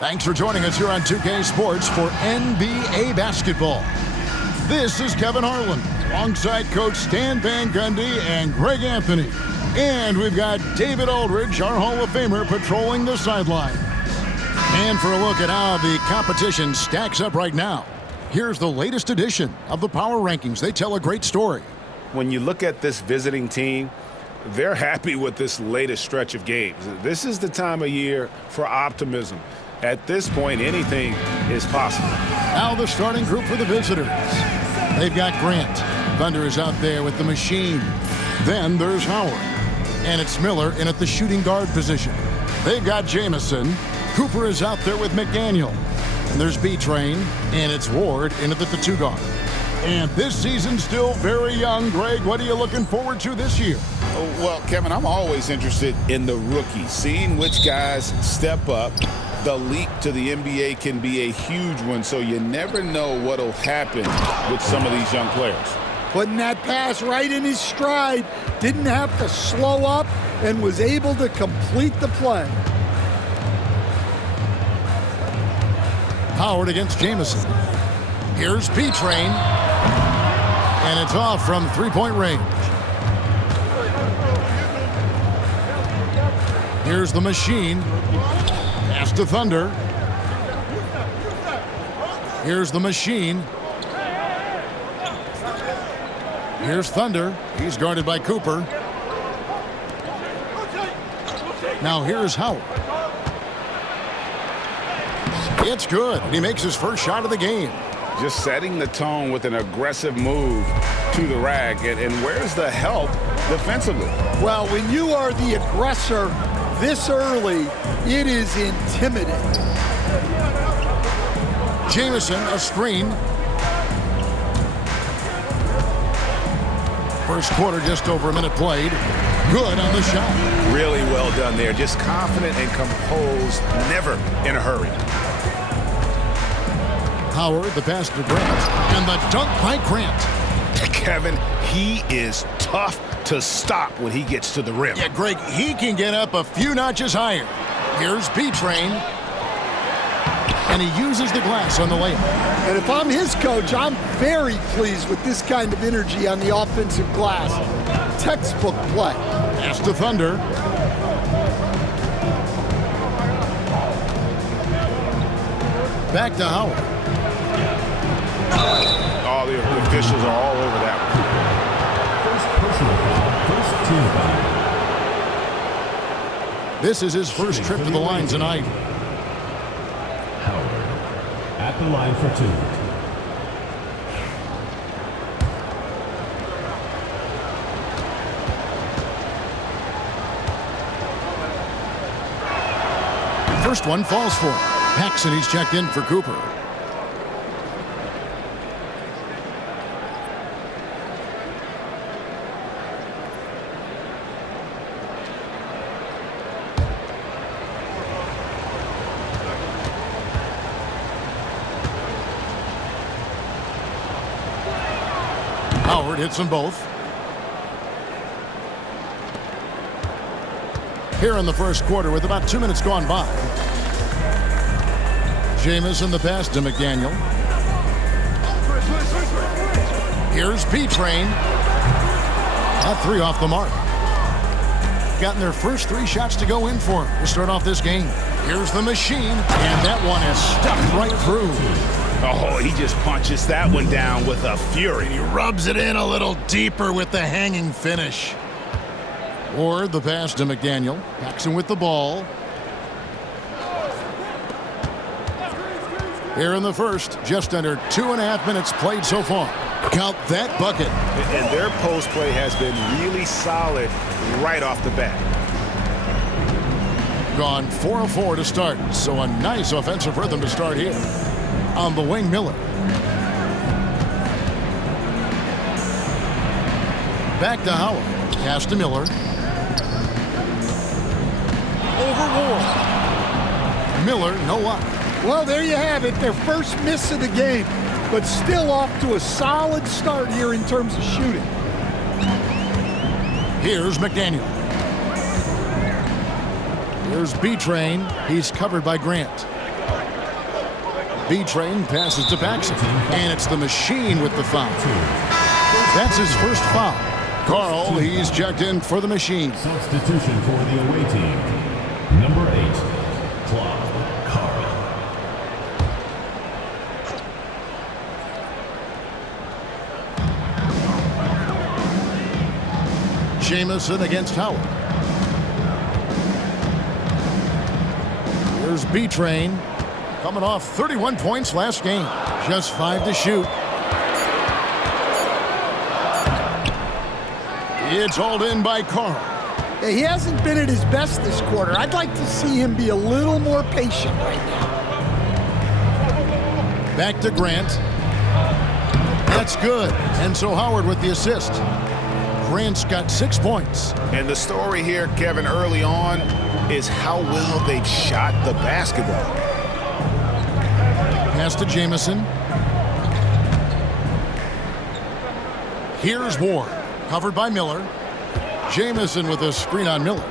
Thanks for joining us here on 2K Sports for NBA basketball. This is Kevin Harlan, alongside Coach Stan Van Gundy and Greg Anthony. And we've got David Aldridge, our Hall of Famer, patrolling the sideline. And for a look at how the competition stacks up right now, here's the latest edition of the Power Rankings. They tell a great story. When you look at this visiting team, they're happy with this latest stretch of games. This is the time of year for optimism. At this point, anything is possible. Now the starting group for the visitors. They've got Grant. Thunder is out there with the machine. Then there's Howard. And it's Miller in at the shooting guard position. They've got Jamison. Cooper is out there with McDaniel. And there's B-Train. And it's Ward in at the 2 guard. And this season's still very young. Greg, what are you looking forward to this year? Well, Kevin, I'm always interested in the rookies, seeing which guys step up. The leap to the NBA can be a huge one, so you never know what will happen with some of these young players. Putting that pass right in his stride, didn't have to slow up, and was able to complete the play. Howard against Jamison. Here's B-Train. And it's off from three-point range. Here's the machine. Pass to Thunder. Here's the machine. Here's Thunder. He's guarded by Cooper. Now here's Howard. It's good. He makes his first shot of the game. Just setting the tone with an aggressive move to the rack. And where's the help defensively? Well, when you are the aggressor this early, it is intimidating. Jamison, a screen. First quarter, just over a minute played. Good on the shot. Really well done there. Just confident and composed, never in a hurry. Howard, the pass to Grant, and the dunk by Grant. Kevin, he is tough to stop when he gets to the rim. Yeah, Greg, he can get up a few notches higher. Here's B-Train. And he uses the glass on the layup. And if I'm his coach, I'm very pleased with this kind of energy on the offensive glass. Textbook play. Pass to Thunder. Back to Howard. Oh, the officials are all over that one. This is his first trip to the line tonight. Howard at the line for 2. First one falls for him. Paxson, he's checked in for Cooper. Howard hits them both. Here in the first quarter with about 2 minutes gone by. Jamison the pass to McDaniel. Here's B-Train. A 3 off the mark. Gotten their first 3 shots to go in for him to start off this game. Here's the machine, and that one is stuck right through. Oh, he just punches that one down with a fury. He rubs it in a little deeper with the hanging finish. Ward the pass to McDaniel. Paxson with the ball. Here in the first, just under 2.5 minutes played so far. Count that bucket. And their post play has been really solid right off the bat. Gone 4 of 4 to start, so a nice offensive rhythm to start here. On the wing, Miller. Back to Howard. Pass to Miller. Over Ward. Miller, no luck. Well, there you have it. Their first miss of the game, but still off to a solid start here in terms of shooting. Here's McDaniel. Here's B-Train. He's covered by Grant. B-Train passes to Paxson. And it's the machine with the foul. That's his first foul. Carl, he's checked in for the machine. Substitution for the away team. Number 8, Claude Carl. Jamison against Howard. Here's B-Train. Coming off 31 points last game. Just 5 to shoot. It's hauled in by Carl. Yeah, he hasn't been at his best this quarter. I'd like to see him be a little more patient right now. Back to Grant. That's good. And so Howard with the assist. Grant's got 6 points. And the story here, Kevin, early on is how well they've shot the basketball. Pass to Jamison. Here's Ward. Covered by Miller. Jamison with a screen on Miller.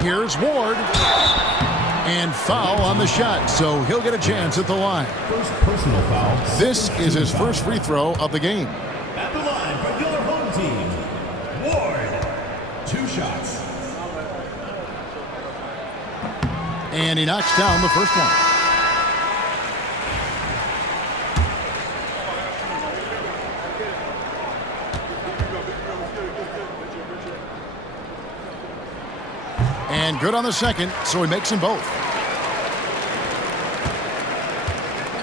Here's Ward. And foul on the shot, so he'll get a chance at the line. First personal foul. This is his first free throw of the game. At the line for your home team, Ward. 2 shots. And he knocks down the first one. And good on the second, so he makes them both.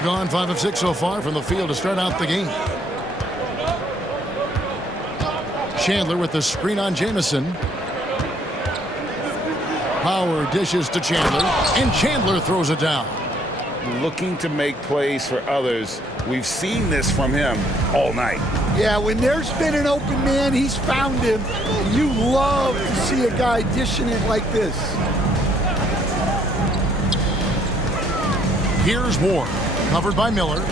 Gone 5 of 6 so far from the field to start out the game. Chandler with the screen on Jamison. Howard dishes to Chandler, and Chandler throws it down. Looking to make plays for others. We've seen this from him all night. Yeah, when there's been an open man, he's found him. And you love to see a guy dishing it like this. Here's Ward, covered by Miller.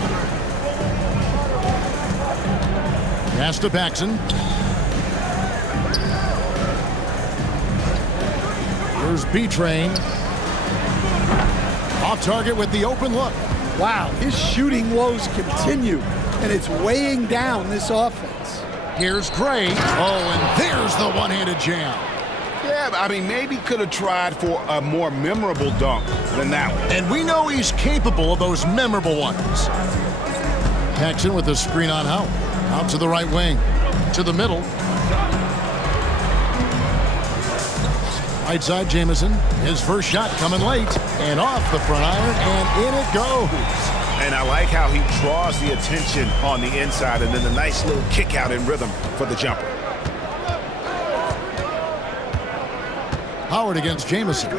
Pass to Paxson. Here's B-Train. Off target with the open look. Wow, his shooting woes continue, and it's weighing down this offense. Here's Gray. Oh, and there's the one-handed jam. Yeah, I mean, maybe could have tried for a more memorable dunk than that one. And we know he's capable of those memorable ones. Paxson with the screen on Howard. Out to the right wing. To the middle. Right side, Jamison. His first shot coming late. And off the front iron, and in it goes. And I like how he draws the attention on the inside, and then the nice little kick out in rhythm for the jumper. Howard against Jamison.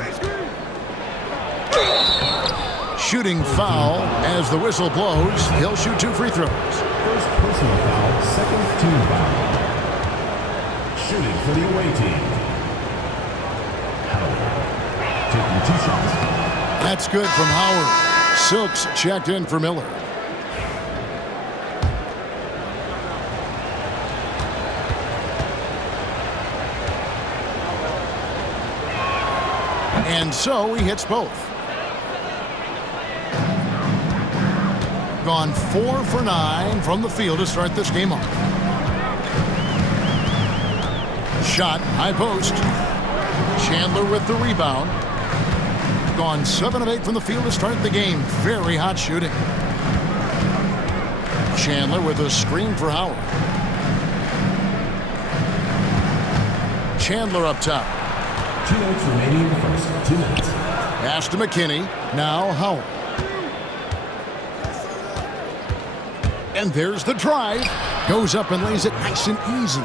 Shooting foul as the whistle blows. He'll shoot 2 free throws. First personal foul, second team foul. Shooting for the away team. Howard taking 2 shots. That's good from Howard. Silks checked in for Miller. And so he hits both. Gone 4 for 9 from the field to start this game off. Shot, high post. Chandler with the rebound. Gone 7 of 8 from the field to start the game. Very hot shooting. Chandler with a screen for Howard. Chandler up top. 2 minutes remaining in the first. 2 minutes. Pass to McKinney. Now Howard. And there's the drive. Goes up and lays it nice and easy.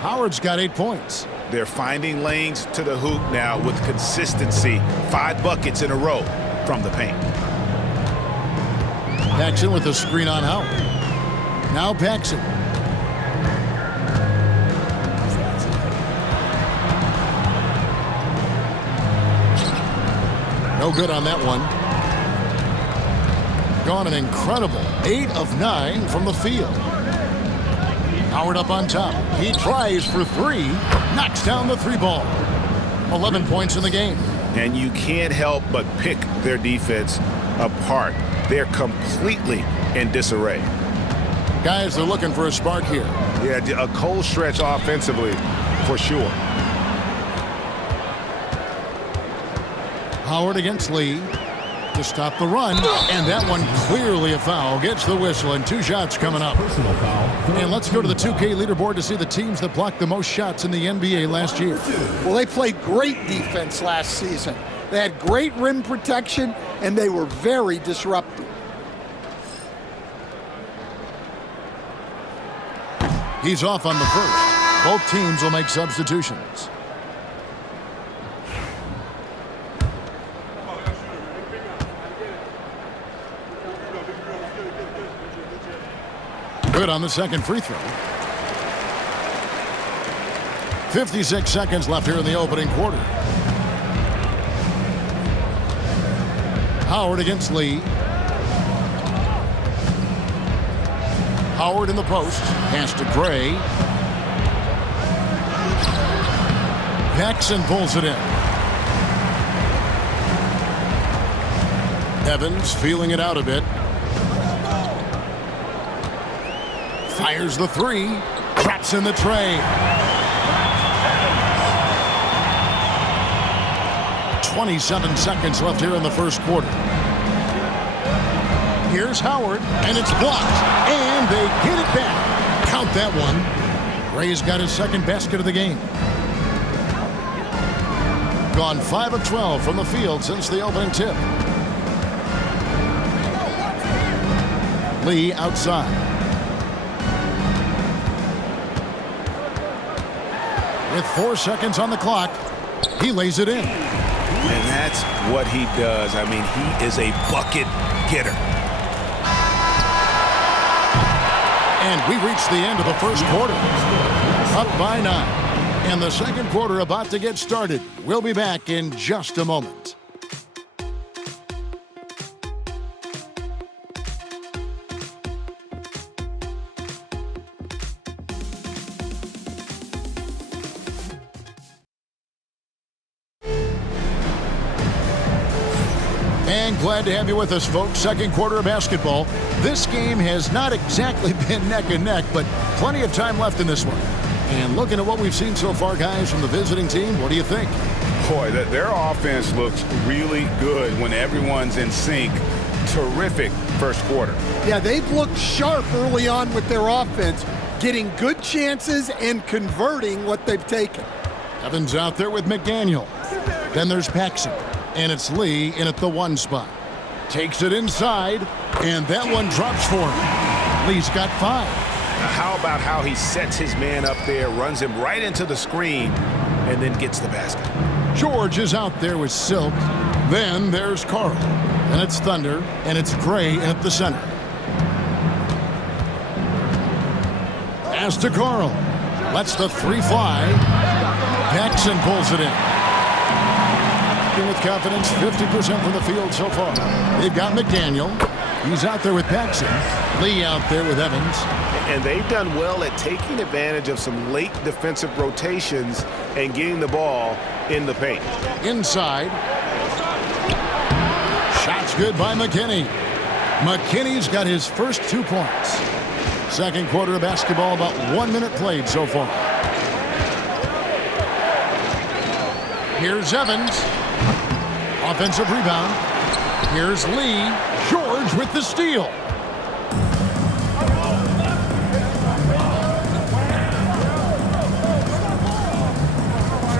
Howard's got 8 points. They're finding lanes to the hoop now with consistency. 5 buckets in a row from the paint. Paxson with the screen on Howard. Now Paxson. No good on that one. Gone an incredible 8 of 9 from the field. Howard up on top. He tries for 3. Knocks down the 3 ball. 11 points in the game. And you can't help but pick their defense apart. They're completely in disarray. Guys, they're looking for a spark here. Yeah, a cold stretch offensively for sure. Howard against Lee to stop the run, and that one clearly a foul. Gets the whistle, and 2 shots coming up. Personal foul. And let's go to the 2K leaderboard to see the teams that blocked the most shots in the NBA last year. Well, they played great defense last season. They had great rim protection, and they were very disruptive. He's off on the first. Both teams will make substitutions. Good on the second free throw. 56 seconds left here in the opening quarter. Howard against Lee. Howard in the post. Pass to Gray. Paxson pulls it in. Evans feeling it out a bit. Fires the 3. Traps in the tray. 27 seconds left here in the first quarter. Here's Howard, and it's blocked, and they get it back. Count that one. Gray's got his second basket of the game. Gone 5 of 12 from the field since the opening tip. Lee outside. With 4 seconds on the clock, he lays it in. And that's what he does. I mean, he is a bucket getter. And we reach the end of the first quarter. Up by 9. And the second quarter about to get started. We'll be back in just a moment. And glad to have you with us, folks. Second quarter of basketball. This game has not exactly been neck and neck, but plenty of time left in this one. And looking at what we've seen so far, guys, from the visiting team, what do you think? Boy, their offense looks really good when everyone's in sync. Terrific first quarter. Yeah, they've looked sharp early on with their offense, getting good chances and converting what they've taken. Evans out there with McDaniel. Then there's Paxson. And it's Lee in at the 1 spot. Takes it inside, and that one drops for him. Lee's got 5. Now, how about how he sets his man up there, runs him right into the screen, and then gets the basket. George is out there with Silk. Then there's Carl. And it's Thunder, and it's Gray at the center. Pass to Carl. Lets the 3 fly. Paxson pulls it in. With confidence, 50% from the field so far. They've got McDaniel. He's out there with Paxson. Lee out there with Evans. And they've done well at taking advantage of some late defensive rotations and getting the ball in the paint. Inside. Shots good by McKinney. McKinney's got his first 2 points. Second quarter of basketball, about 1 minute played so far. Here's Evans. Offensive rebound. Here's Lee. George with the steal.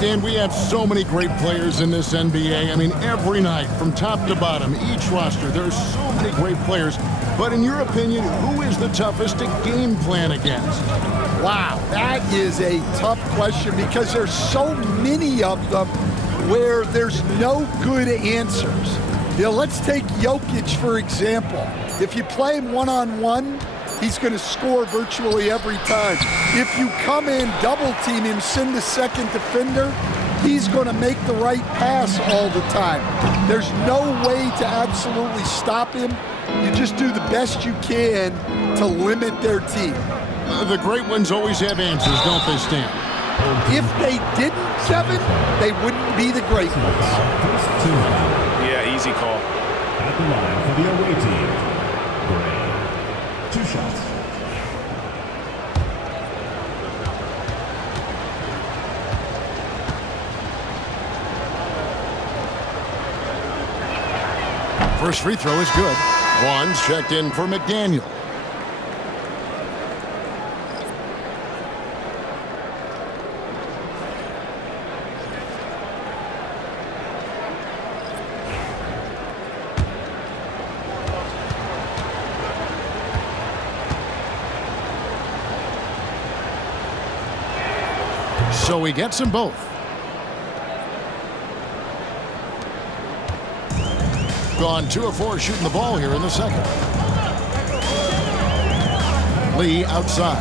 Dan, we have so many great players in this NBA. I mean, every night, from top to bottom, each roster, there's so many great players. But in your opinion, who is the toughest to game plan against? Wow, that is a tough question because there's so many of them where there's no good answers. You know, let's take Jokic, for example. If you play him one-on-one, he's going to score virtually every time. If you come in, double-team him, send a second defender, he's going to make the right pass all the time. There's no way to absolutely stop him. You just do the best you can to limit their team. The great ones always have answers, don't they, Stan? If they didn't, Kevin, they wouldn't be the great ones. First team foul. Yeah, easy call. At the line for the away team, Gray. 2 shots. First free throw is good. One's checked in for McDaniel. So he gets them both. Gone 2 of 4 shooting the ball here in the second. Lee outside.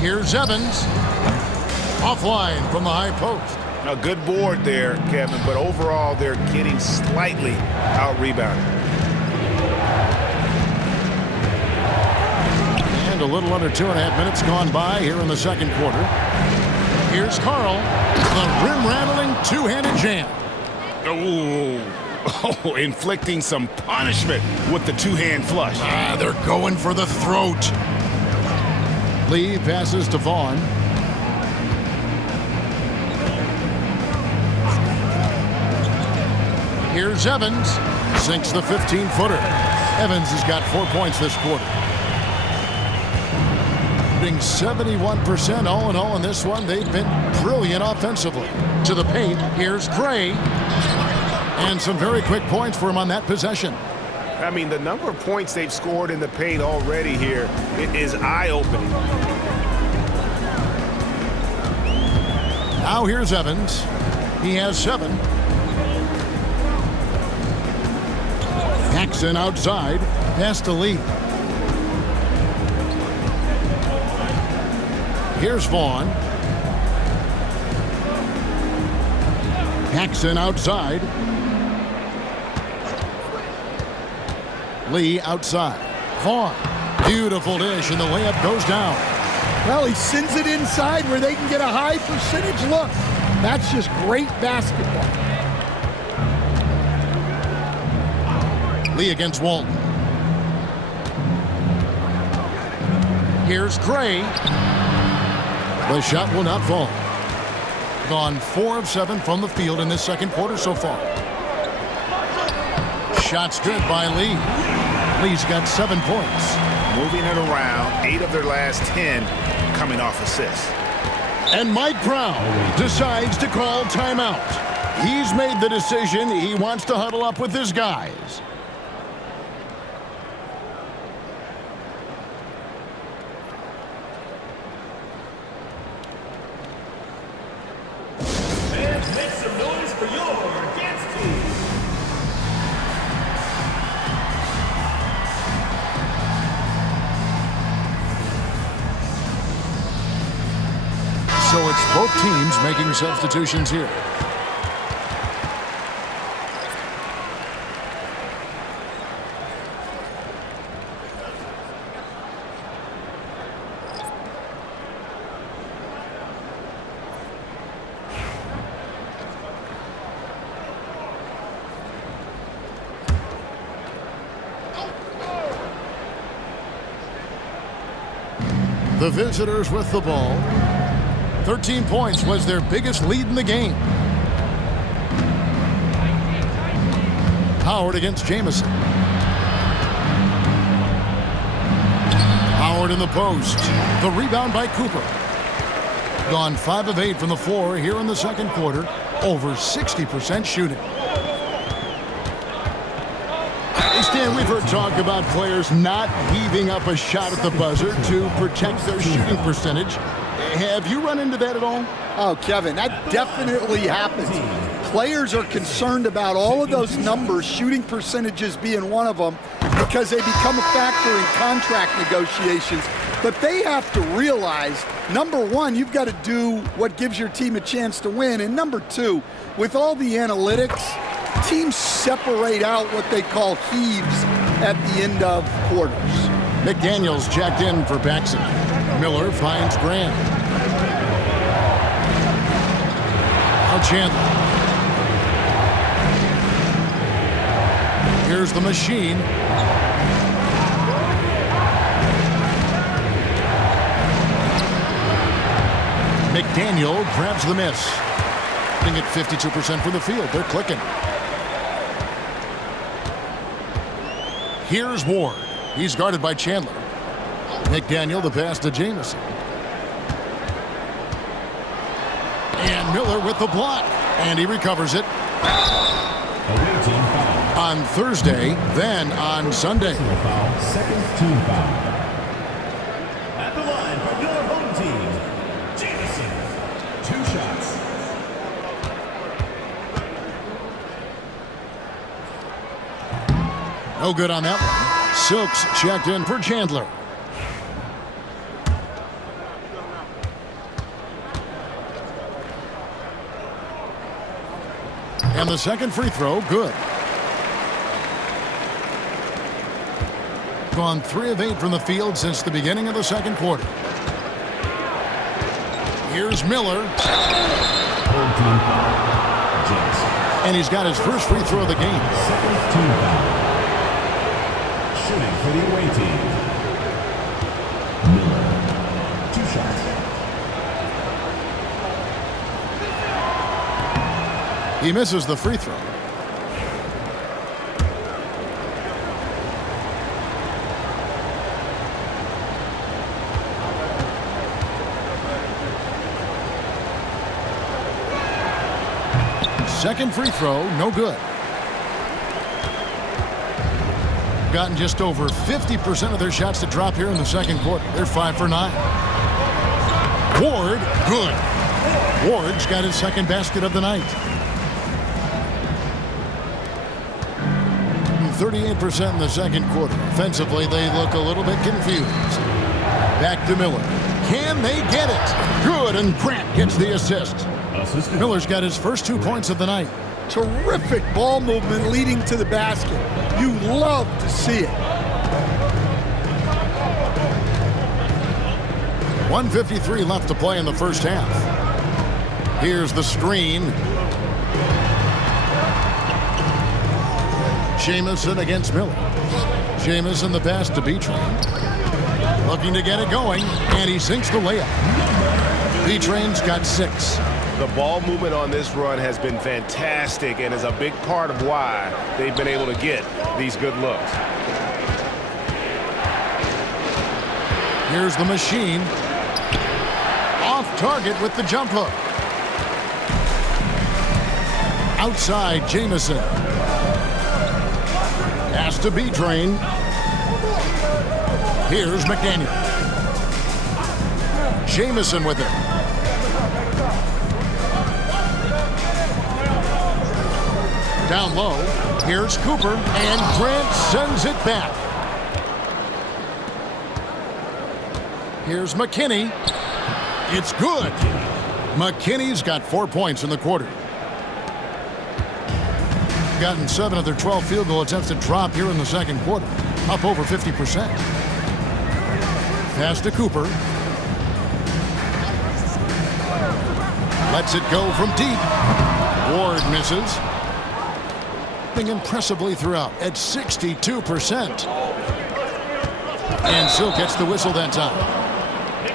Here's Evans. Offline from the high post. A good board there, Kevin, but overall they're getting slightly out-rebounded. And a little under 2.5 minutes gone by here in the second quarter. Here's Carl. The rim-rattling two-handed jam. Oh, inflicting some punishment with the two-hand flush. They're going for the throat. Lee passes to Vaughn. Here's Evans. Sinks the 15-footer. Evans has got 4 points this quarter. Being 71% all in all in this one. They've been brilliant offensively. To the paint, here's Gray. And some very quick points for him on that possession. I mean, the number of points they've scored in the paint already here is eye-opening. Now here's Evans. He has 7. Jackson outside. Pass to Lee. Here's Vaughn. Jackson outside. Lee outside. Vaughn. Beautiful dish, and the layup goes down. Well, he sends it inside where they can get a high percentage look. That's just great basketball. Lee against Walton. Here's Gray. The shot will not fall. Gone 4 of 7 from the field in this second quarter so far. Shots good by Lee. Lee's got 7 points. Moving it around, 8 of their last 10 coming off assists. And Mike Brown decides to call timeout. He's made the decision. He wants to huddle up with his guys. Make some noise for your dance team. So it's both teams making substitutions here. The visitors with the ball. 13 points was their biggest lead in the game. Howard against Jamison. Howard in the post. The rebound by Cooper. Gone 5 of 8 from the floor here in the second quarter. Over 60% shooting. Stan, we've heard talk about players not heaving up a shot at the buzzer to protect their shooting percentage. Have you run into that at all? Oh, Kevin, that definitely happens. Players are concerned about all of those numbers, shooting percentages being one of them, because they become a factor in contract negotiations. But they have to realize, number one, you've got to do what gives your team a chance to win. And number two, with all the analytics, teams separate out what they call heaves at the end of quarters. McDaniels checked in for Paxson. Miller finds Grant. Now Chandler. Here's the machine. McDaniel grabs the miss. At 52% for the field. They're clicking. Here's Ward. He's guarded by Chandler. McDaniel the pass to Jamison. And Miller with the block. And he recovers it. On Thursday, then on Sunday. Second team foul. At the line for your home team, Jamison. 2 shots. No good on that one. Silks checked in for Chandler. And the second free throw, good. Gone 3 of 8 from the field since the beginning of the second quarter. Here's Miller. And he's got his first free throw of the game. Second team foul. Shooting for the away team. Miller. 2 shots. He misses the free throw. Second free throw, no good. Gotten just over 50% of their shots to drop here in the second quarter. They're 5 for 9. Ward, good. Ward's got his second basket of the night. 38% in the second quarter. Offensively, they look a little bit confused. Back to Miller. Can they get it? Good, and Grant gets the assist. Miller's got his first 2 points of the night. Terrific ball movement leading to the basket. You love to see it. 1:53 left to play in the first half. Here's the screen. Jamison against Miller. Jamison the pass to B-Train. Looking to get it going, and he sinks the layup. B-Train's got 6. The ball movement on this run has been fantastic and is a big part of why they've been able to get these good looks. Here's the machine. Off target with the jump hook. Outside, Jamison. Pass to B-Train. Here's McDaniel. Jamison with it. Down low, here's Cooper, and Grant sends it back. Here's McKinney. It's good. McKinney's got 4 points in the quarter. Gotten 7 of their 12 field goal attempts to drop here in the second quarter, up over 50%. Pass to Cooper. Lets it go from deep. Ward misses. Impressively throughout at 62%. And Silk gets the whistle that time.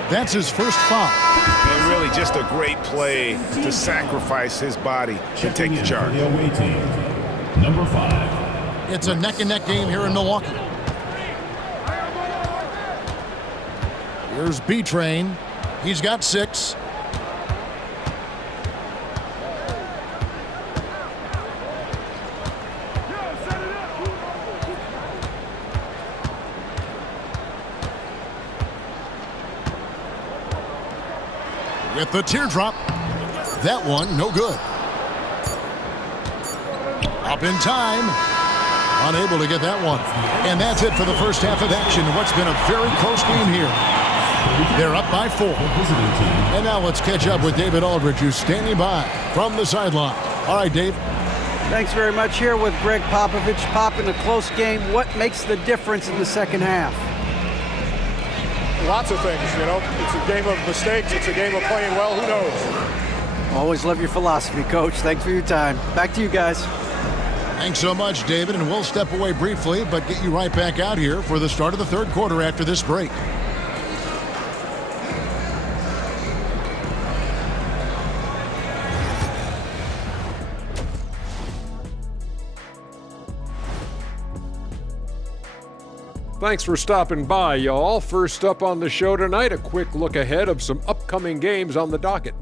That's his first foul. And really just a great play to sacrifice his body and take the charge. Number 5. It's a neck-and-neck game here in Milwaukee. Here's B-Train. He's got 6. With the teardrop. That one, no good. Up in time. Unable to get that one. And that's it for the first half of action. What's been a very close game here. They're up by 4. And now let's catch up with David Aldridge, who's standing by from the sideline. All right, Dave. Thanks very much. Here with Greg Popovich. Pop, in a close game, what makes the difference in the second half? Lots of things, you know. It's a game of mistakes. It's a game of playing well. Who knows? Always love your philosophy, Coach. Thanks for your time. Back to you guys. Thanks so much, David, and we'll step away briefly, but get you right back out here for the start of the third quarter after this break. Thanks for stopping by, y'all. First up on the show tonight, a quick look ahead of some upcoming games on the docket.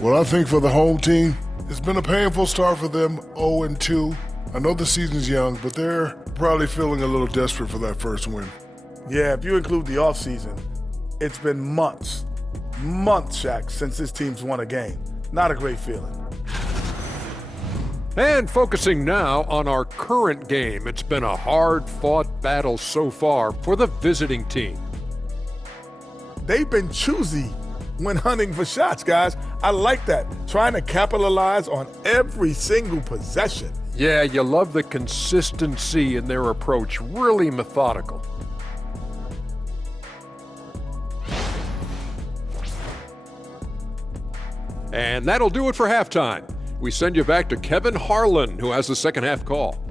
Well, I think for the home team, it's been a painful start for them, 0-2. I know the season's young, but they're probably feeling a little desperate for that first win. Yeah, if you include the offseason, it's been months, Shaq, since this team's won a game. Not a great feeling. And focusing now on our current game, it's been a hard-fought battle so far for the visiting team. They've been choosy when hunting for shots, guys. I like that. Trying to capitalize on every single possession. Yeah, you love the consistency in their approach. Really methodical. And that'll do it for halftime. We send you back to Kevin Harlan, who has the second half call.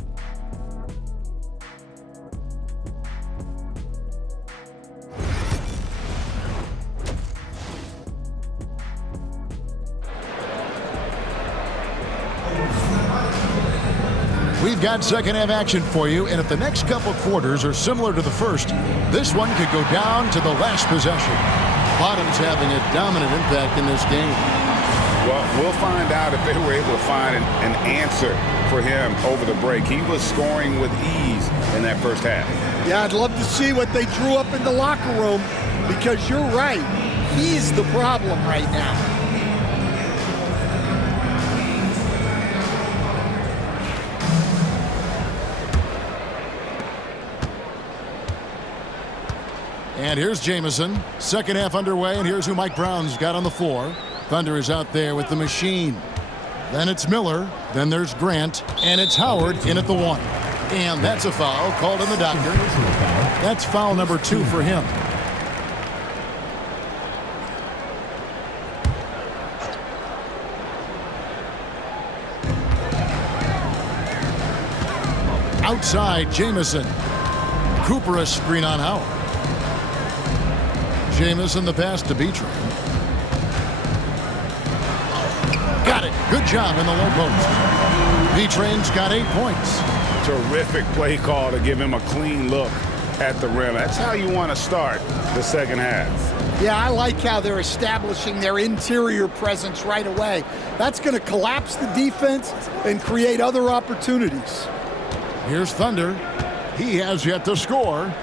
We've got second half action for you, and if the next couple quarters are similar to the first, this one could go down to the last possession. Bottom's having a dominant impact in this game. Well, we'll find out if they were able to find an answer for him over the break. He was scoring with ease in that first half. Yeah, I'd love to see what they drew up in the locker room, because you're right. He's the problem right now. And here's Jamison. Second half underway, and here's who Mike Brown's got on the floor. Thunder is out there with the machine. Then it's Miller. Then there's Grant. And it's Howard in at the one. And that's a foul called in the doctor. That's foul number 2 for him. Outside, Jamison. Cooper a screen on Howard. Jamison the pass to Beatrice. Got it. Good job in the low post. B-Train's got 8 points. Terrific play call to give him a clean look at the rim. That's how you want to start the second half. Yeah, I like how they're establishing their interior presence right away. That's going to collapse the defense and create other opportunities. Here's Thunder. He has yet to score.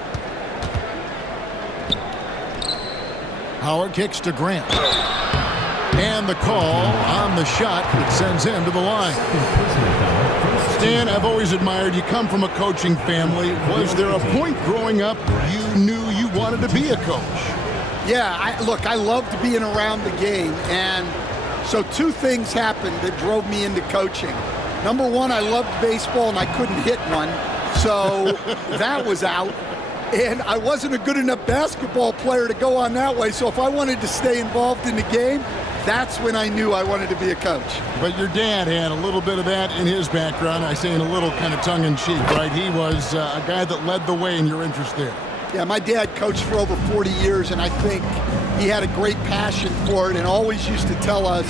Howard kicks to Grant. And the call on the shot that sends him to the line. Stan, I've always admired you. Come from a coaching family. Was there a point growing up you knew you wanted to be a coach? Yeah, I loved being around the game. And so 2 things happened that drove me into coaching. Number 1, I loved baseball and I couldn't hit one. So that was out. And I wasn't a good enough basketball player to go on that way. So if I wanted to stay involved in the game, that's when I knew I wanted to be a coach. But your dad had a little bit of that in his background. I say in a little kind of tongue-in-cheek, right? He was a guy that led the way in your interest there. Yeah, my dad coached for over 40 years, and I think he had a great passion for it and always used to tell us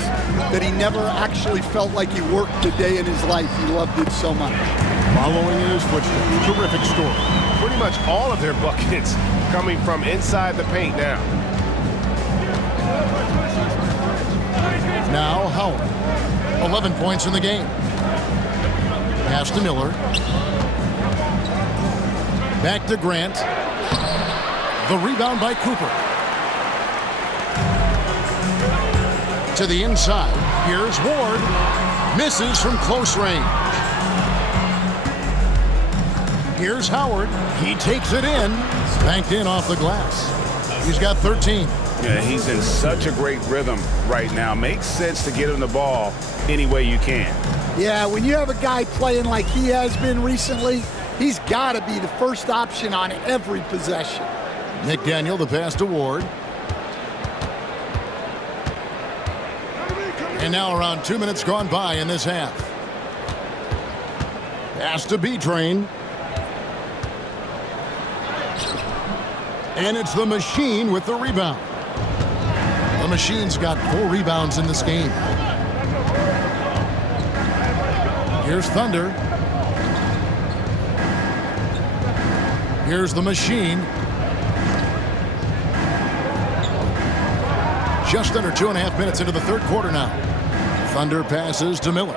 that he never actually felt like he worked a day in his life. He loved it so much. Following in his footsteps. Terrific story. Pretty much all of their buckets coming from inside the paint now. Now Howard. 11 points in the game. Pass to Miller. Back to Grant. The rebound by Cooper. To the inside. Here's Ward. Misses from close range. Here's Howard. He takes it in. Banked in off the glass. He's got 13. Yeah, he's in such a great rhythm right now. Makes sense to get him the ball any way you can. Yeah, when you have a guy playing like he has been recently, he's got to be the first option on every possession. McDaniel, the pass to Ward. And now around 2 minutes gone by in this half. Pass to B-Train. And it's the Machine with the rebound. The Machine's got 4 rebounds in this game. Here's Thunder. Here's the Machine. Just under 2.5 minutes into the third quarter now. Thunder passes to Miller.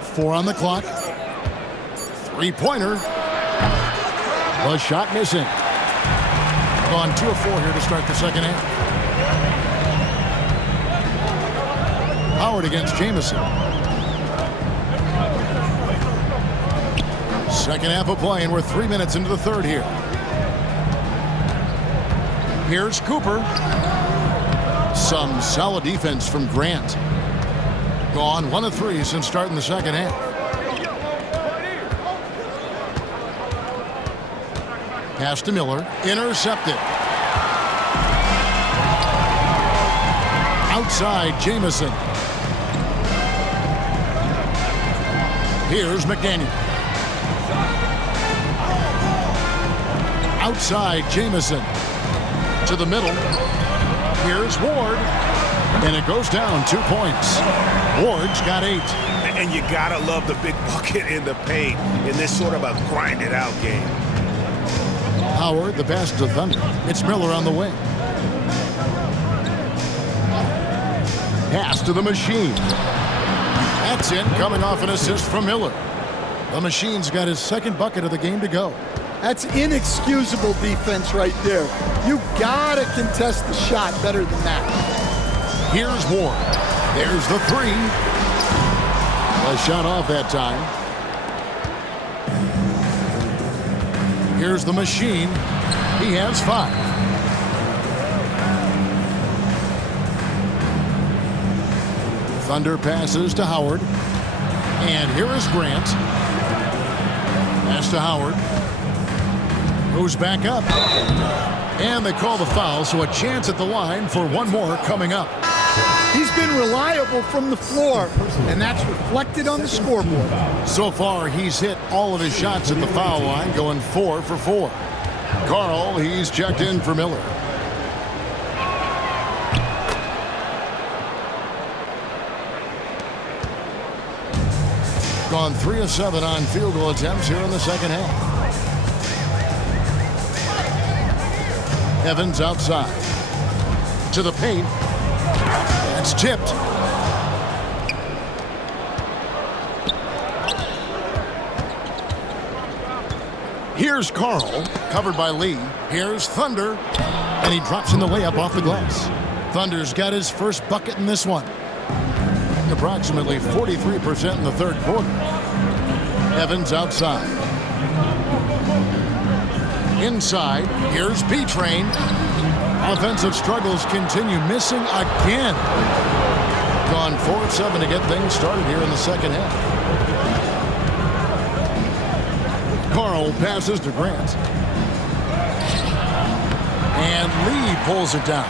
Four on the clock. Three-pointer. The shot missing. Gone 2 of 4 here to start the second half. Howard against Jamison. Second half of play, and we're 3 minutes into the third here. Here's Cooper. Some solid defense from Grant. Gone 1 of 3 since starting the second half. Pass to Miller. Intercepted. Outside Jamison. Here's McDaniel. Outside Jamison. To the middle. Here's Ward. And it goes down 2 points. Ward's got 8. And you gotta love the big bucket in the paint in this sort of a grinded out game. Howard, the pass to Thunder. It's Miller on the wing. Pass to the Machine. That's in, coming off an assist from Miller. The Machine's got his second bucket of the game to go. That's inexcusable defense right there. You gotta contest the shot better than that. Here's Ward. There's the 3. A shot off that time. Here's the Machine. He has 5. Thunder passes to Howard. And here is Grant. Pass to Howard. Goes back up. And they call the foul, so a chance at the line for one more coming up. He's been reliable from the floor, and that's reflected on the scoreboard. So far, he's hit all of his shots at the foul line, going 4 for 4. Carl, he's checked in for Miller. Gone 3 of 7 on field goal attempts here in the second half. Evans outside. To the paint. It's tipped. Here's Carl, covered by Lee. Here's Thunder, and he drops in the layup off the glass. Thunder's got his first bucket in this one. Approximately 43% in the third quarter. Evans outside. Inside, here's B-Train. Offensive struggles continue, missing again. Gone 4 of 7 to get things started here in the second half. Carl passes to Grant. And Lee pulls it down.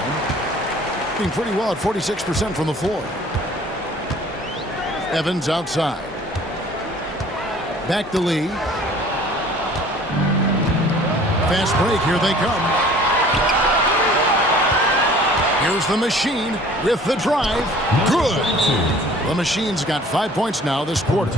Doing pretty well at 46% from the floor. Evans outside. Back to Lee. Fast break, here they come. Here's the Machine with the drive. Good. The Machine's got 5 points now this quarter.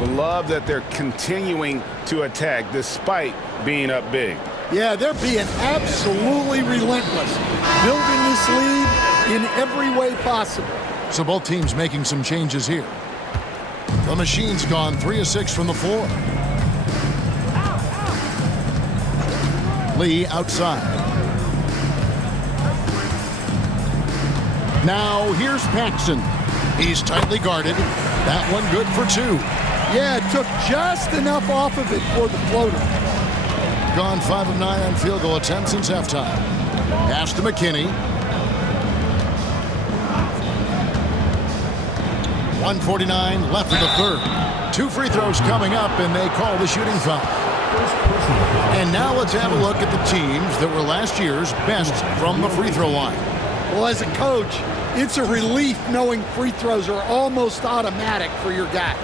We love that they're continuing to attack despite being up big. Yeah, they're being absolutely relentless, building this lead in every way possible. So both teams making some changes here. The Machine's gone 3 of 6 from the floor. Lee outside. Now here's Paxson. He's tightly guarded. That one good for 2. Yeah, it took just enough off of it for the floater. Gone 5 of 9 on field goal attempts since halftime. Pass to McKinney. 1:49 left in the third. 2 free throws coming up, and they call the shooting foul. And now let's have a look at the teams that were last year's best from the free throw line. Well, as a coach, it's a relief knowing free throws are almost automatic for your guys.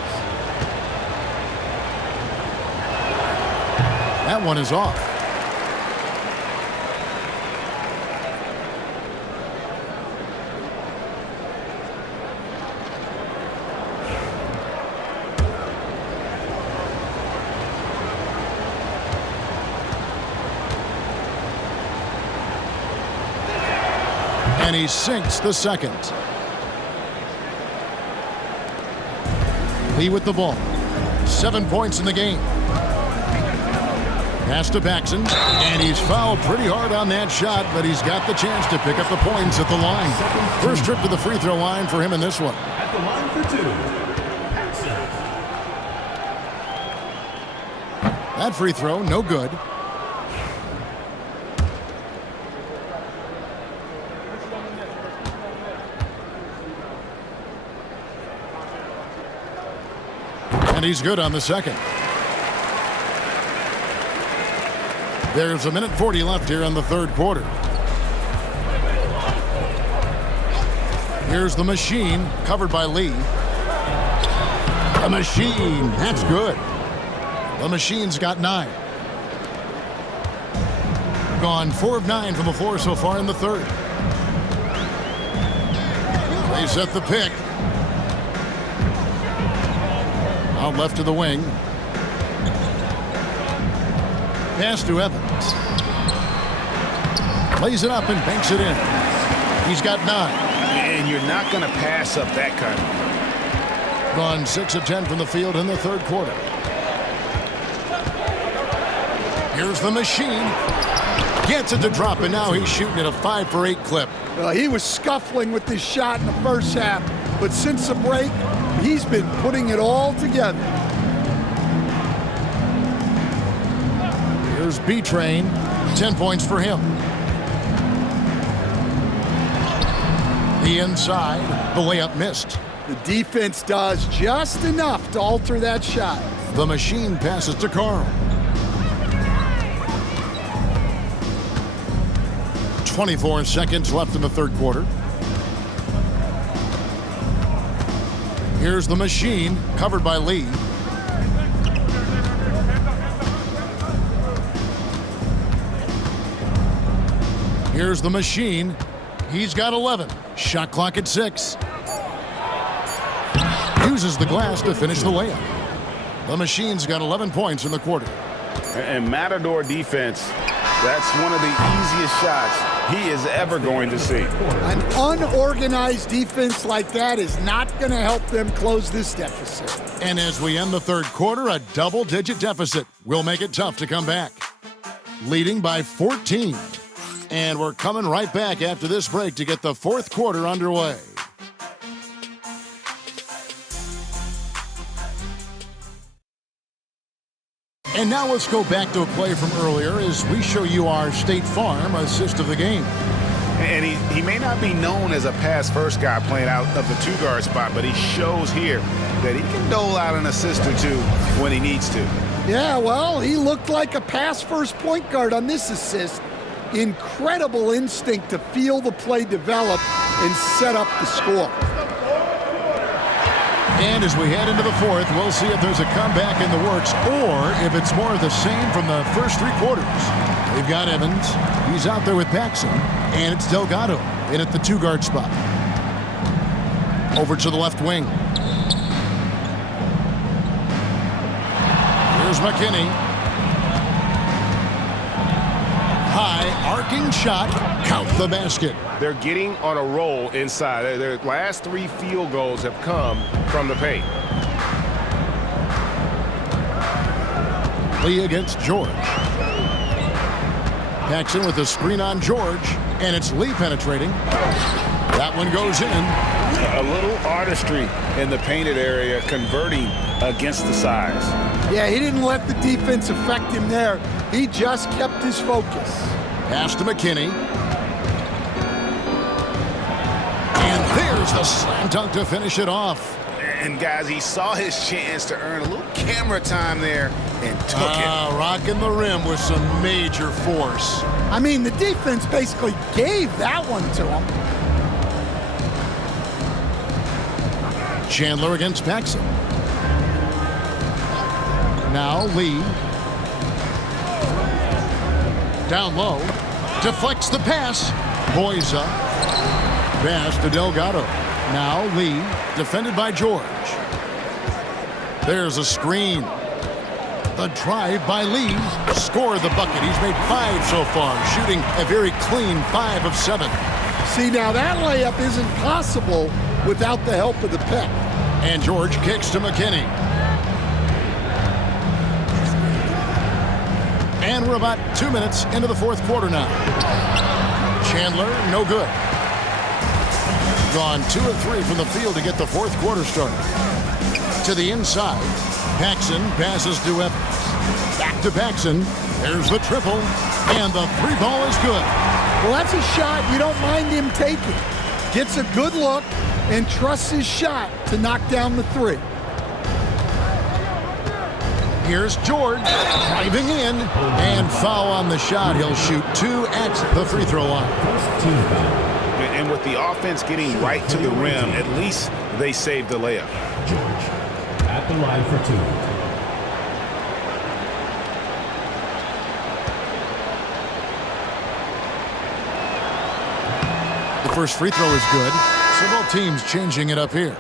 That one is off. And he sinks the second. Lee with the ball. 7 points in the game. Pass to Paxson, and he's fouled pretty hard on that shot, but he's got the chance to pick up the points at the line. First trip to the free throw line for him in this one. At the line for 2, Paxson. That free throw, no good. And he's good on the second. There's 1:40 left here in the third quarter. Here's the machine, covered by Lee. The machine, that's good. The machine's got 9. Gone 4 of 9 from the floor so far in the third. They set the pick. Out left to the wing. Pass to Evans. Lays it up and banks it in. He's got 9. And you're not going to pass up that kind of. Gone 6 of 10 from the field in the third quarter. Here's the machine. Gets it to drop, and now he's shooting at a 5 for 8 clip. He was scuffling with this shot in the first half, but since the break, he's been putting it all together. Here's B-Train, 10 points for him. The inside, the layup missed. The defense does just enough to alter that shot. The machine passes to Carl. 24 seconds left in the third quarter. Here's the machine, covered by Lee. Here's the machine. He's got 11. Shot clock at 6. Uses the glass to finish the layup. The machine's got 11 points in the quarter. And Matador defense, that's one of the easiest shots he is ever going to see. An unorganized defense like that is not going to help them close this deficit. And as we end the third quarter, a double-digit deficit will make it tough to come back. Leading by 14. And we're coming right back after this break to get the fourth quarter underway. And now let's go back to a play from earlier as we show you our State Farm assist of the game. And he may not be known as a pass-first guy playing out of the 2-guard spot, but he shows here that he can dole out an assist or 2 when he needs to. Yeah, well, he looked like a pass-first point guard on this assist. Incredible instinct to feel the play develop and set up the score. And as we head into the fourth, we'll see if there's a comeback in the works or if it's more of the same from the first 3 quarters. They've got Evans. He's out there with Paxson. And it's Delgado in at the 2-guard spot. Over to the left wing. Here's McKinney. High arcing shot. Count the basket. They're getting on a roll inside. Their last 3 field goals have come from the paint. Lee against George. Paxson with a screen on George, and it's Lee penetrating. That one goes in. A little artistry in the painted area, converting against the size. Yeah, he didn't let the defense affect him there. He just kept his focus. Pass to McKinney. And there's the slam dunk to finish it off. And guys, he saw his chance to earn a little camera time there and took it. Rocking the rim with some major force. I mean, the defense basically gave that one to him. Chandler against Paxson. Now Lee. Down low. Deflects the pass. Boys up. Pass to Delgado. Now Lee. Defended by George. There's a screen. The drive by Lee. Scored the bucket. He's made 5 so far. Shooting a very clean 5 of 7. See, now that layup isn't possible without the help of the pick. And George kicks to McKinney. And we're about 2 minutes into the fourth quarter now. Chandler, no good. Gone 2 of 3 from the field to get the fourth quarter started. To the inside. Paxson passes to Evans. Back to Paxson. There's the triple. And the 3 ball is good. Well, that's a shot you don't mind him taking. Gets a good look and trusts his shot to knock down the 3. Here's George driving in, and foul on the shot. He'll shoot 2 at the free throw line. And with the offense getting right to the rim, at least they saved the layup. George at the line for 2. The first free throw is good, so both teams changing it up here.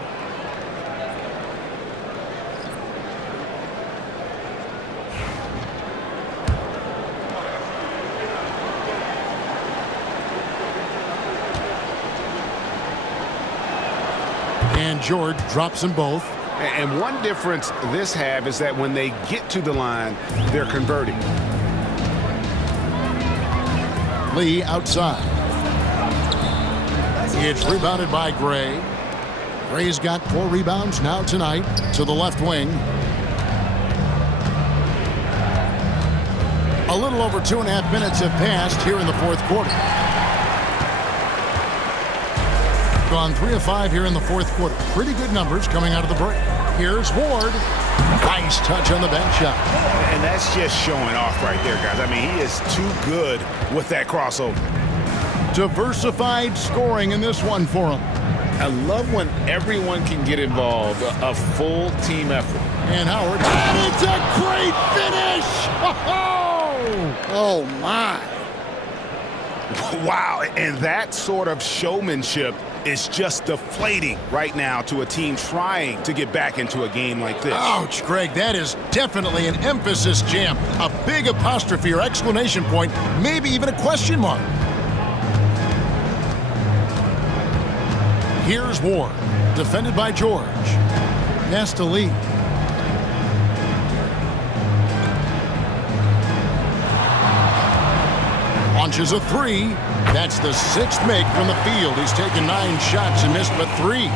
And George drops them both. And one difference this half is that when they get to the line, they're converting. Lee outside. It's rebounded by Gray. Gray's got 4 rebounds now tonight to the left wing. A little over 2.5 minutes have passed here in the fourth quarter. Gone 3 of 5 here in the fourth quarter. Pretty good numbers coming out of the break. Here's Ward. Nice touch on the back shot. And that's just showing off right there, guys. I mean, he is too good with that crossover. Diversified scoring in this one for him. I love when everyone can get involved, a full team effort. And Howard. And it's a great finish! Oh, my. Wow, and that sort of showmanship is just deflating right now to a team trying to get back into a game like this. Ouch, Greg, that is definitely an emphasis jam. A big apostrophe or exclamation point, maybe even a question mark. Here's Ward, defended by George. Pass to Lee. Launches a 3. That's the 6th make from the field. He's taken 9 shots and missed but 3.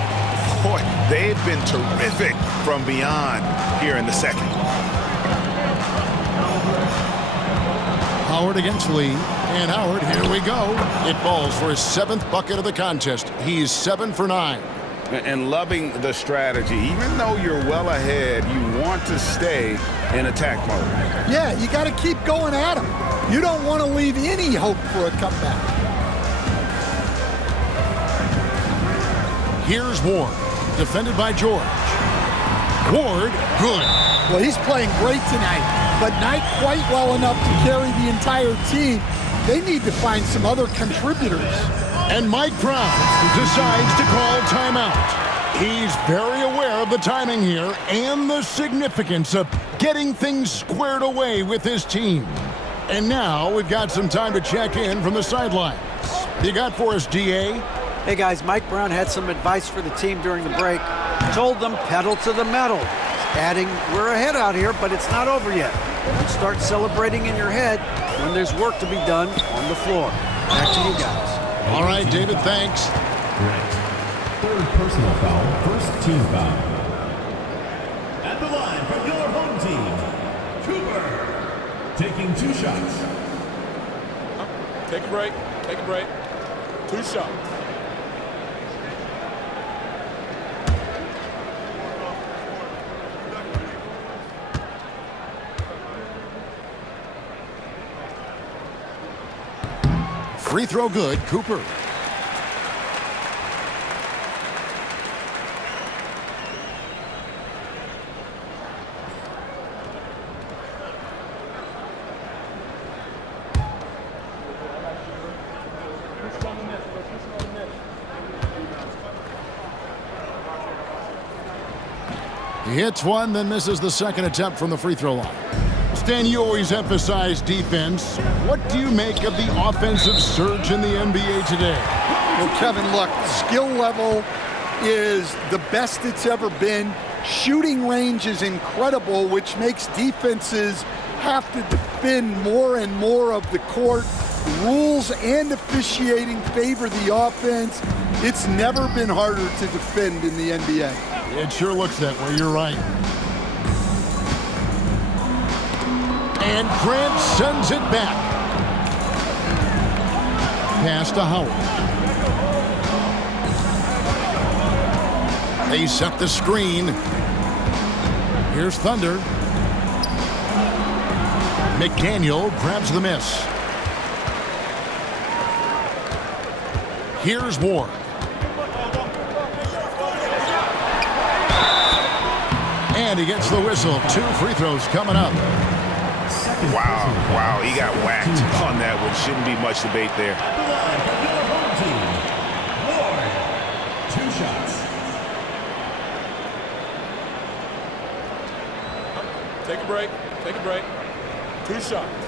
Boy, they've been terrific from beyond here in the second. Howard against Lee. And Howard, here we go. It falls for his 7th bucket of the contest. He's 7 for 9. And loving the strategy. Even though you're well ahead, you want to stay in attack mode. Yeah, you got to keep going at him. You don't want to leave any hope for a comeback. Here's Ward, defended by George. Ward, good. Well, he's playing great tonight, but not quite well enough to carry the entire team. They need to find some other contributors. And Mike Brown decides to call timeout. He's very aware of the timing here and the significance of getting things squared away with his team. And now we've got some time to check in from the sidelines. You got for us, DA? Hey guys, Mike Brown had some advice for the team during the break. Told them pedal to the metal. Adding, we're ahead out here, but it's not over yet. Don't start celebrating in your head when there's work to be done on the floor. Back to you guys. All right, David, thanks. Grant. 3rd personal foul, 1st team foul. At the line from your home team, Hoover. Taking 2 shots. Take a break. Take a break. 2 shots. Free throw good, Cooper. He hits one, then misses the second attempt from the free throw line. Stan, you always emphasize defense. What do you make of the offensive surge in the NBA today? Well, Kevin, look, skill level is the best it's ever been. Shooting range is incredible, which makes defenses have to defend more and more of the court. Rules and officiating favor the offense. It's never been harder to defend in the NBA. It sure looks that way. You're right. And Grant sends it back. Pass to Howard. They set the screen. Here's Thunder. McDaniel grabs the miss. Here's Ward. And he gets the whistle. 2 free throws coming up. Wow, he got whacked on that one. Shouldn't be much debate there. Ward, 2 shots. Take a break. Take a break. 2 shots.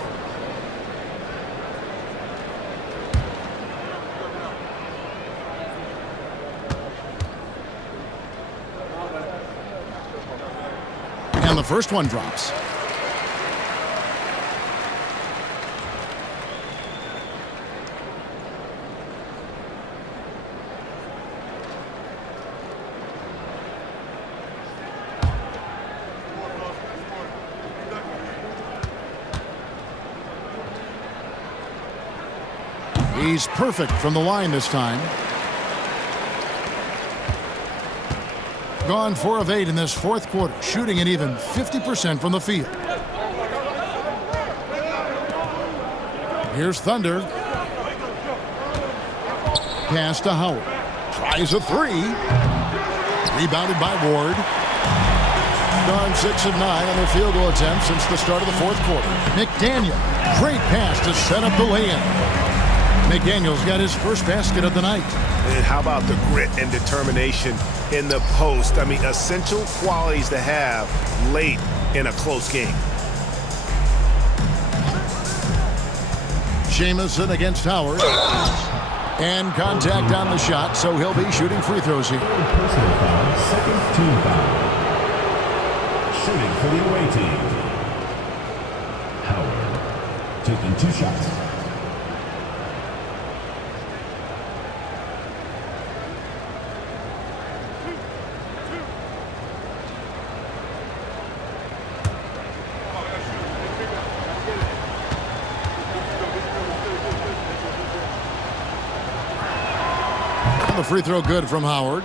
And the first one drops. He's perfect from the line this time. Gone 4 of 8 in this fourth quarter, shooting an even 50% from the field. Here's Thunder. Pass to Howard. Tries a 3. Rebounded by Ward. Gone 6 of 9 on their field goal attempts since the start of the fourth quarter. McDaniel, great pass to set up the lay-in. McDaniel's got his first basket of the night. And how about the grit and determination in the post? I mean, essential qualities to have late in a close game. Jamison against Howard. And contact on the shot, so he'll be shooting free throws here. Personal foul, second team foul. Shooting for the away team. Howard taking 2 shots. The free throw good from Howard.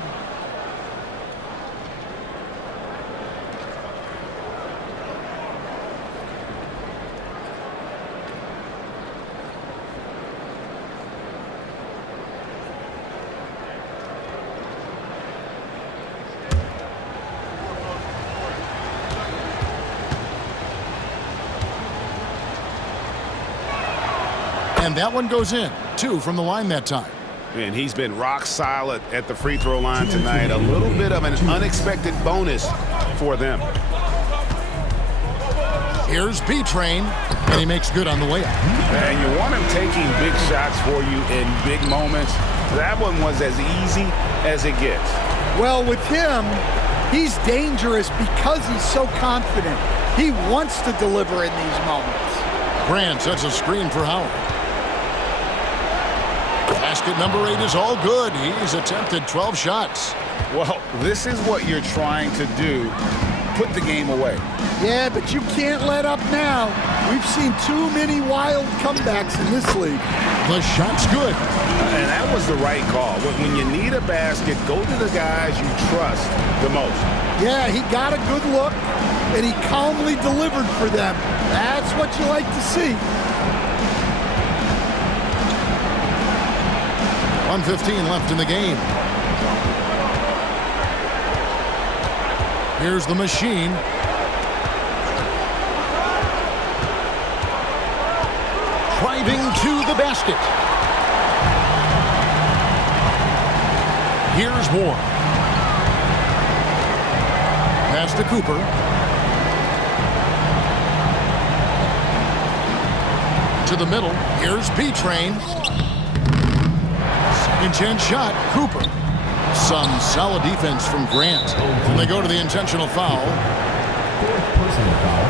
And that one goes in. 2 from the line that time. And he's been rock solid at the free throw line tonight. A little bit of an unexpected bonus for them. Here's B-Train, and he makes good on the layup. And you want him taking big shots for you in big moments. That one was as easy as it gets. Well, with him, he's dangerous because he's so confident. He wants to deliver in these moments. Grant sets a screen for Howard. Basket number 8 is all good. He's attempted 12 shots. Well, this is what you're trying to do. Put the game away. Yeah, but you can't let up now. We've seen too many wild comebacks in this league. The shot's good. And that was the right call. When you need a basket, go to the guys you trust the most. Yeah, he got a good look, and he calmly delivered for them. That's what you like to see. 1:15 left in the game. Here's the machine. Driving to the basket. Here's Moore. Pass to Cooper. To the middle. Here's B-Train. Second chance shot. Cooper. Some solid defense from Grant. And they go to the intentional foul. Fourth personal foul.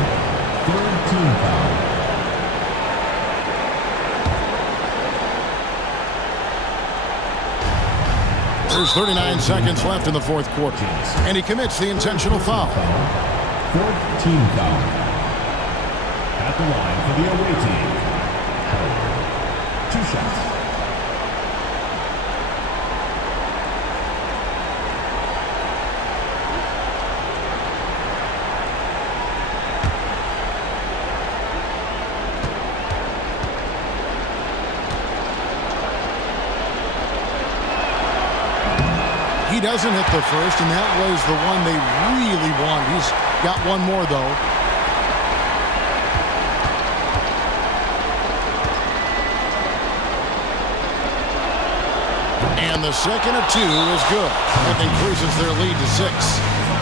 Third team foul. There's 39 seconds left in the fourth quarter. And he commits the intentional foul. Fourth team foul. At the line for the away team. 2 shots. He doesn't hit the first, and that was the one they really wanted. He's got one more, though. And the second of 2 is good. That increases their lead to 6.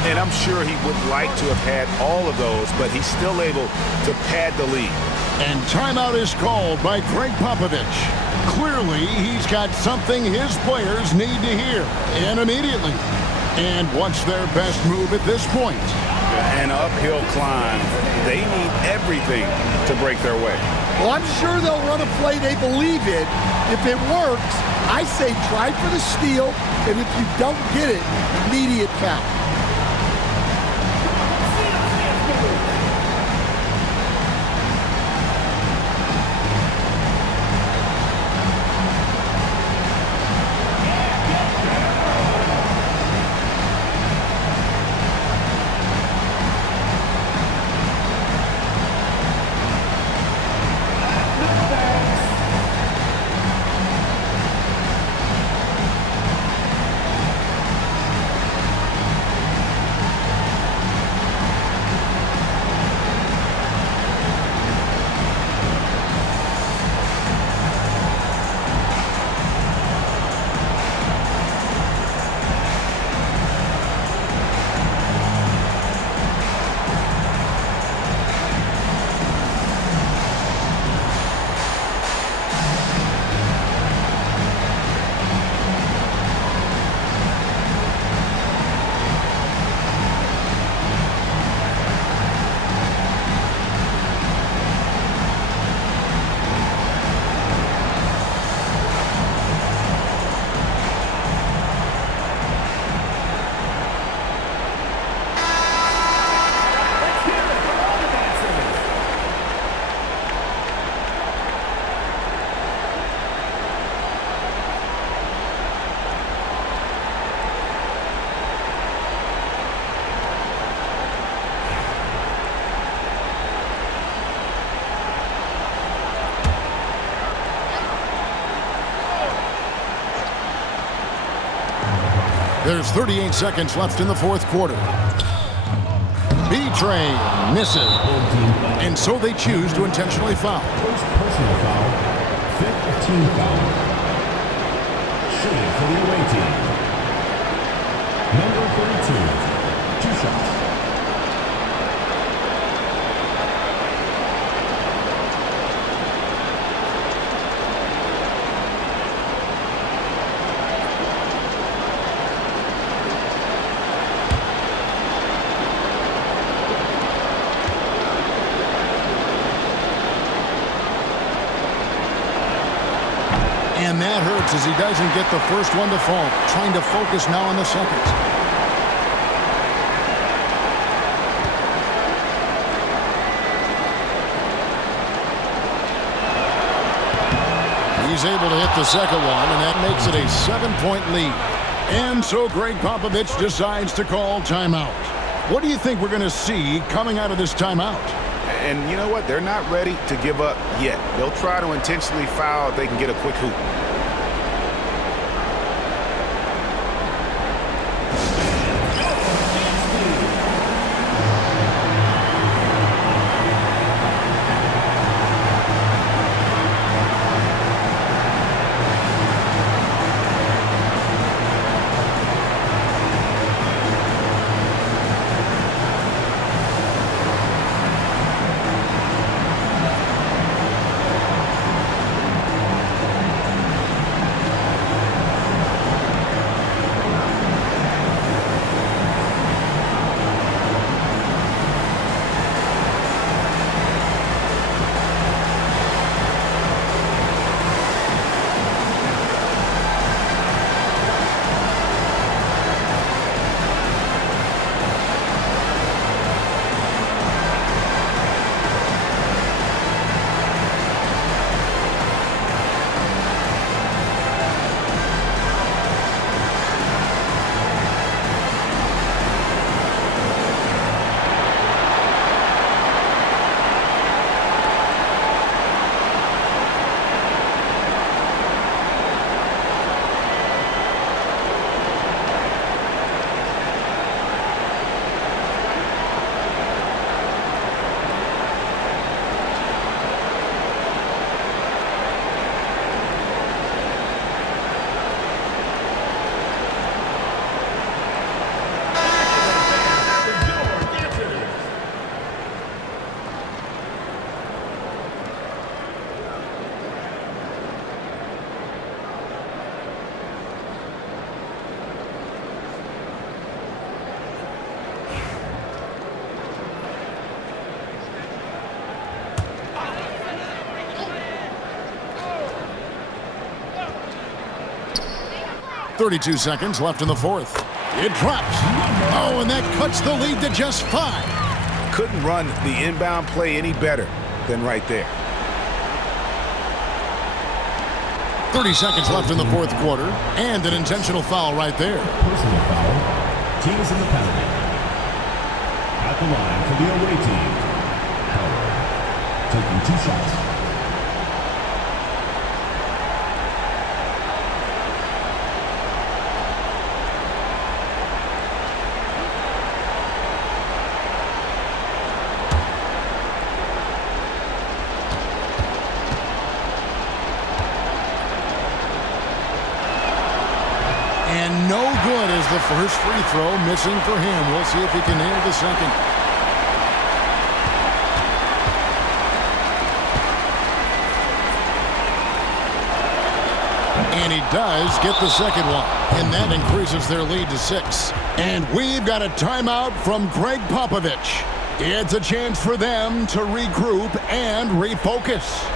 And I'm sure he would like to have had all of those, but he's still able to pad the lead. And timeout is called by Greg Popovich. Clearly, he's got something his players need to hear, and immediately. And what's their best move at this point? An uphill climb. They need everything to break their way. Well, I'm sure they'll run a play they believe in. If it works, I say try for the steal, and if you don't get it, immediate foul. There's 38 seconds left in the fourth quarter. B-Train misses. And so they choose to intentionally foul. First personal foul. Fifth team foul. Shooting for the away team. Number 32. 2 shots. And that hurts as he doesn't get the first one to fall. Trying to focus now on the second. He's able to hit the second one, and that makes it a 7-point lead. And so Greg Popovich decides to call timeout. What do you think we're going to see coming out of this timeout? And you know what? They're not ready to give up yet. They'll try to intentionally foul if they can get a quick hoop. 32 seconds left in the fourth. It drops. Oh, and that cuts the lead to just 5. Couldn't run the inbound play any better than right there. 30 seconds left in the fourth quarter, and an intentional foul right there. Personal foul. Team is in the penalty. At the line for the away team. Howard taking 2 shots. And no good as the first free throw missing for him. We'll see if he can nail the second. And he does get the second one. And that increases their lead to 6. And we've got a timeout from Greg Popovich. It's a chance for them to regroup and refocus.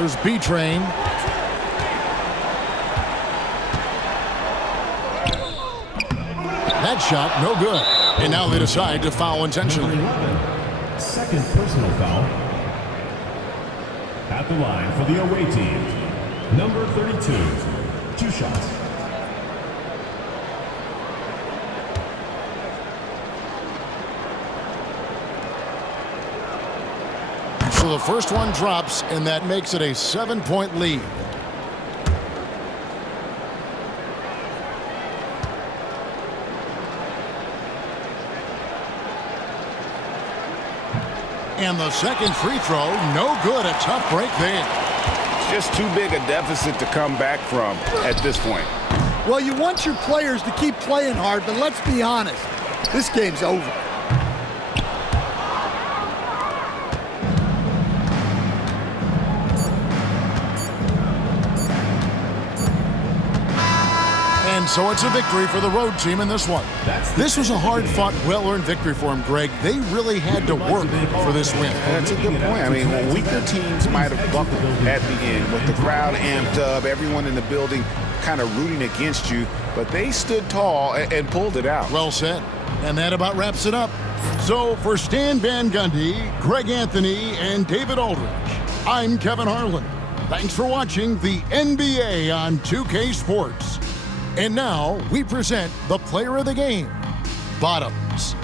Here's B-Train. That shot, no good. And now they decide to foul intentionally. Second personal foul. At the line for the away team. Number 32. 2 shots. So the first one drops, and that makes it a 7-point lead. And the second free throw, no good. A tough break there. Just too big a deficit to come back from at this point. Well, you want your players to keep playing hard, but let's be honest. This game's over. And so it's a victory for the road team in this one. This was a hard-fought, well-earned victory for them, Greg. They really had to work for this win. That's a good point. I mean, weaker teams might have buckled at the end with the crowd amped up, everyone in the building kind of rooting against you, but they stood tall and pulled it out. Well said. And that about wraps it up. So for Stan Van Gundy, Greg Anthony, and David Aldridge, I'm Kevin Harlan. Thanks for watching the NBA on 2K Sports. And now we present the player of the game, Bottoms.